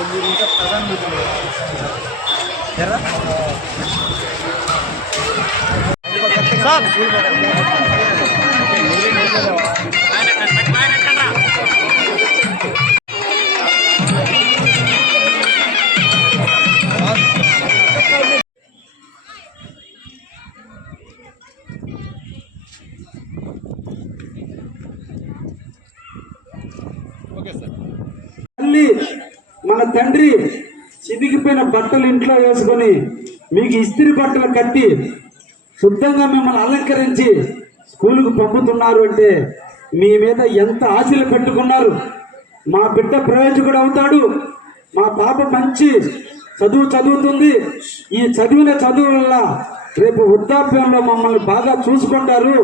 ಒಂದು ಈಗ ತಗೊಂಡಿದ್ರು ಸರ್ తల్లి మన తండ్రి చిదిగిపోయిన బట్టలు ఇంట్లో వేసుకొని మీకు ఇస్త్రీ బట్టలు కట్టి శుద్ధంగా మిమ్మల్ని అలంకరించి స్కూలుకు పంపుతున్నారు అంటే మీ మీద ఎంత ఆశలు పెట్టుకున్నారు? మా బిడ్డ ప్రయోజకుడు అవుతాడు. మా పాప మంచి చదువు చదువుతుంది. ఈ చదివిన చదువు వల్ల రేపు వృద్ధాప్యంలో మమ్మల్ని బాగా చూసుకుంటారు.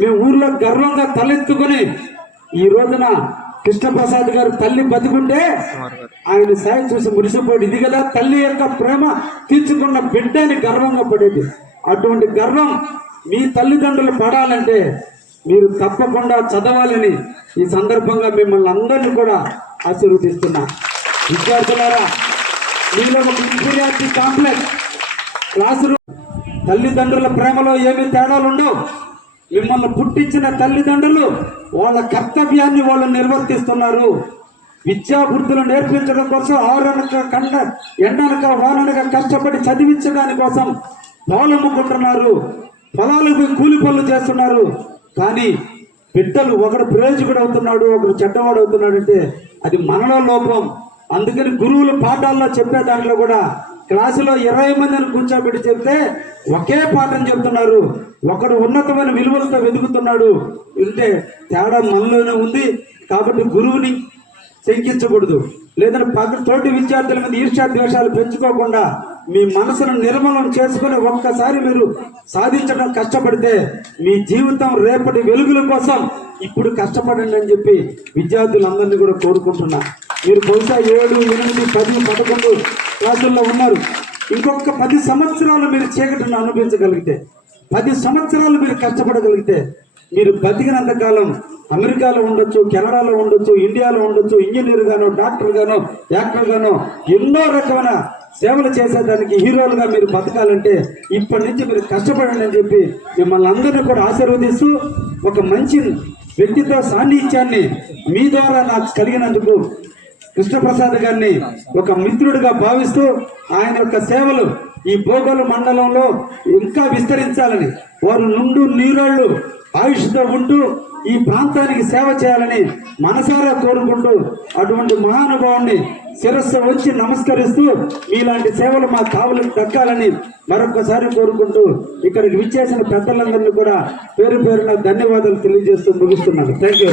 మేము ఊర్లో గర్వంగా తలెత్తుకొని ఈ రోజున కృష్ణప్రసాద్ గారు తల్లి బతికుంటే ఆయన సాయం చూసి మురిసిపోయి ఇది కదా తల్లి యొక్క ప్రేమ. తీర్చుకున్న బిడ్డని గర్వంగా పడేది. అటువంటి గర్వం మీ తల్లిదండ్రులు పడాలంటే మీరు తప్పకుండా చదవాలని ఈ సందర్భంగా మిమ్మల్ని అందరినీ కూడా ఆశీర్వదిస్తున్నా. విద్యార్థులారా మీలో ఒక ఇన్ఫీరియారిటీ కాంప్లెక్స్ క్లాసు రూమ్ తల్లిదండ్రుల ప్రేమలో ఏమి తేడాలు ఉండవు మిమ్మల్ని పుట్టించిన తల్లిదండ్రులు వాళ్ళ కర్తవ్యాన్ని వాళ్ళు నిర్వర్తిస్తున్నారు. విద్యాభివృద్ధులు నేర్పించడం కోసం ఆరనక కండ ఎండనక వాననక కష్టపడి చదివించడాని కోసం పాలమ్ముకుంటున్నారు పొలాలకు కూలి పనులు చేస్తున్నారు. కానీ బిడ్డలు ఒకడు ప్రయోజకుడు అవుతున్నాడు ఒకడు చెడ్డవాడు అవుతున్నాడు అంటే అది మనలో లోపం. అందుకని గురువులు పాఠాల్లో చెప్పే దాంట్లో కూడా క్లాసులో ఇరవై మందిని కూర్చోబెట్టి చెప్తే ఒకే పాఠం చెప్తున్నారు. ఒకడు ఉన్నతమైన విలువలతో వెతుకుతున్నాడు. అంటే తేడా మనలోనే ఉంది. కాబట్టి గురువుని శంకించకూడదు. లేదంటే పక్క తోటి విద్యార్థుల మీద ఈర్ష్యా ద్వేషాలు పెంచుకోకుండా మీ మనసును నిర్మలం చేసుకుని ఒక్కసారి మీరు సాధించడం కష్టపడితే మీ జీవితం రేపటి వెలుగుల కోసం ఇప్పుడు కష్టపడండి అని చెప్పి విద్యార్థులందరినీ కూడా కోరుకుంటున్నా. మీరు బహుశా ఏడు ఎనిమిది పది పదకొండు క్లాసుల్లో ఉన్నారు. ఇంకొక పది సంవత్సరాలు మీరు చీకటిని అనుభవించగలిగితే పది సంవత్సరాలు మీరు కష్టపడగలిగితే మీరు బతికినంత కాలం అమెరికాలో ఉండొచ్చు కెనడాలో ఉండొచ్చు ఇండియాలో ఉండొచ్చు ఇంజనీర్ గాను డాక్టర్ గాను యాక్టర్ గాను ఎన్నో రకమైన సేవలు చేసేదానికి హీరోలుగా మీరు బతకాలంటే ఇప్పటి నుంచి మీరు కష్టపడండి అని చెప్పి మిమ్మల్ని అందరినీ కూడా ఆశీర్వదిస్తూ ఒక మంచి వ్యక్తితో సాన్నిహిత్యాన్ని మీ ద్వారా నాకు కలిగినందుకు కృష్ణప్రసాద్ గారిని ఒక మిత్రుడిగా భావిస్తూ ఆయన యొక్క సేవలు ఈ భూగోళ మండలంలో ఇంకా విస్తరించాలని వారు నుండు నీరోళ్ళు ఆయుష్తో ఉంటూ ఈ ప్రాంతానికి సేవ చేయాలని మనసారా కోరుకుంటూ అటువంటి మహానుభావుని శిరస్సు వచ్చి నమస్కరిస్తూ మీలాంటి సేవలు మా కావులకు దక్కాలని మరొకసారి కోరుకుంటూ ఇక్కడికి విచ్చేసిన పెద్దలందరినీ కూడా పేరు పేరున ధన్యవాదాలు తెలియజేస్తూ ముగిస్తున్నాను. Thank you